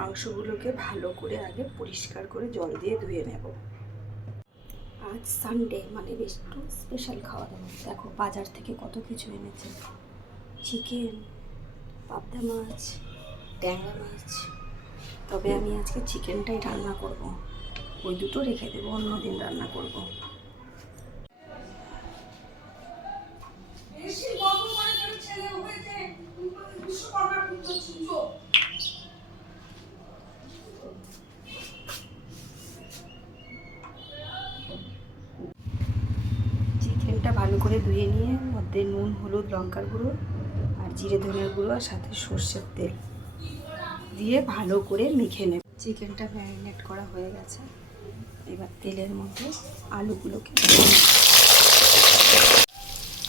মাংসগুলোকে ভালো করে আগে পরিষ্কার করে জল দিয়ে ধুয়ে নেব। আজ সানডে মানে বেশ একটু স্পেশাল খাওয়া দাওয়া। দেখো, বাজার থেকে কত কিছু এনেছে। চিকেন পাবদা মাছ, ট্যাংরা মাছ। তবে আমি আজকে চিকেনটাই রান্না করব। ওই দুটো রেখে দেবো অন্যদিন রান্না করব বেশি গর্ব করে করে ছেলে হয়েছে বিশ্বকর্মার পুজো ছিল চিকেনটা ভালো করে ধুয়ে নিয়ে মধ্যে নুন, হলুদ, লঙ্কার গুঁড়ো আর জিরে ধনের গুঁড়ো আর সাথে সর্ষের তেল দিয়ে ভালো করে মেখে নেব। চিকেনটা ম্যারিনেট করা হয়ে গেছে। এবার তেলের মধ্যে আলুগুলোকে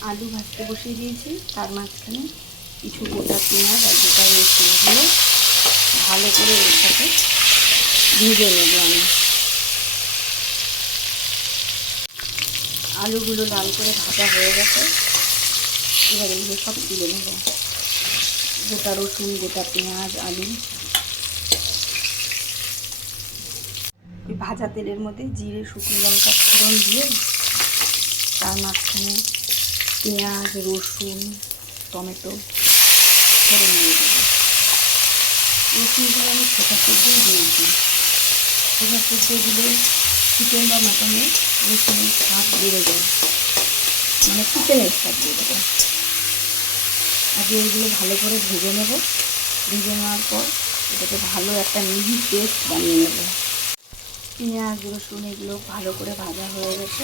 আলু ভাজতে বসিয়ে দিয়েছি। তার মাঝখানে কিছু গোটা পেঁয়াজ আর গোটা রসুন ভালো করে এর সাথে ভেজে নেব আমি। আলুগুলো লাল করে ভাজা হয়ে গেছে। এবার এগুলো সব তুলে নেব। গোটা রসুন, গোটা পেঁয়াজ, আলু। ওই ভাজা তেলের মধ্যে জিরে, শুকনো লঙ্কা ফোড়ন দিয়ে তার মাঝখানে পেঁয়াজ, রসুন, টমেটো ফোড়ন দিয়ে দেবো। রসুনগুলো আমি ছোটা সবজিই দিয়েছি। ছোটা সবজি দিলে চিকেন বা মাটনে রসুনের স্বাদ বেড়ে যায়। মানে চিকেনের স্বাদ বেড়ে যায়। আগে এগুলো ভালো করে ভেজে নেব। ভেজে নেওয়ার পর এটাকে ভালো একটা মিহি পেস্ট বানিয়ে নেব। পেঁয়াজ, রসুন এগুলো ভালো করে ভাজা হয়ে গেছে।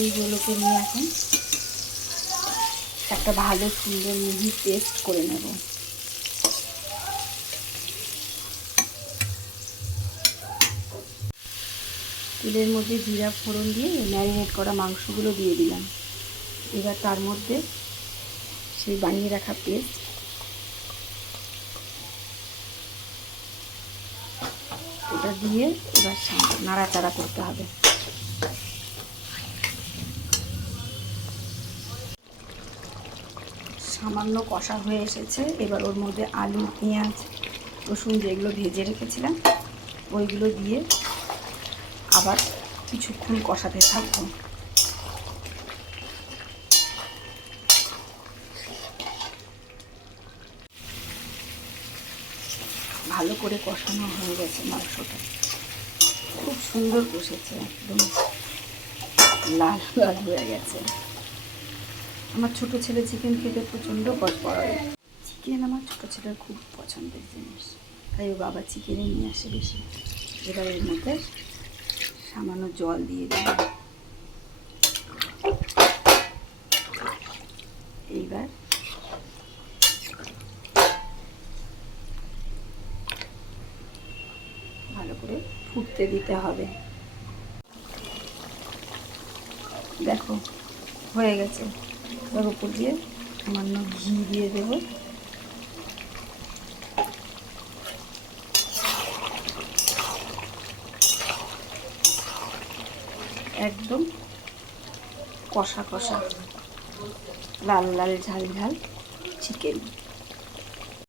এইগুলোকে নিয়ে এখন একটা ভালো সুন্দর মিহি পেস্ট করে নেব। তেলের মধ্যে জিরা ফোড়ন দিয়ে ম্যারিনেট করা মাংসগুলো দিয়ে দিলাম। এবার তার মধ্যে সেই বানিয়ে রাখা পেস্ট। ওটা দিয়ে এবার নাড়াচাড়া করতে হবে। সামান্য কষা হয়ে এসেছে। এবার ওর মধ্যে আলু, পেঁয়াজ, রসুন যেগুলো ভেজে রেখেছিলাম, ওইগুলো দিয়ে আবার কিছুক্ষণ কষাতে থাকব। ভালো করে কষানো হয়ে গেছে মাংসটা। খুব সুন্দর কষেছে, একদম লাল লাল হয়ে গেছে। আমার ছোট ছেলে চিকেন খেতে প্রচণ্ড পড়ে চিকেন আমার ছোট ছেলের খুব পছন্দের জিনিস। তাই ও বাবা চিকেনে নিয়ে আসে বেশি। এবার এর মধ্যে সামান্য জল দিয়ে দিলাম। এইবার ভালো করে ফুটতে দিতে হবে। দেখো, হয়ে গেছে। উপর দিয়ে সামান্য ঘি দিয়ে দেবো। একদম কষা কষা লাল লাল ঝাল ঝাল চিকেন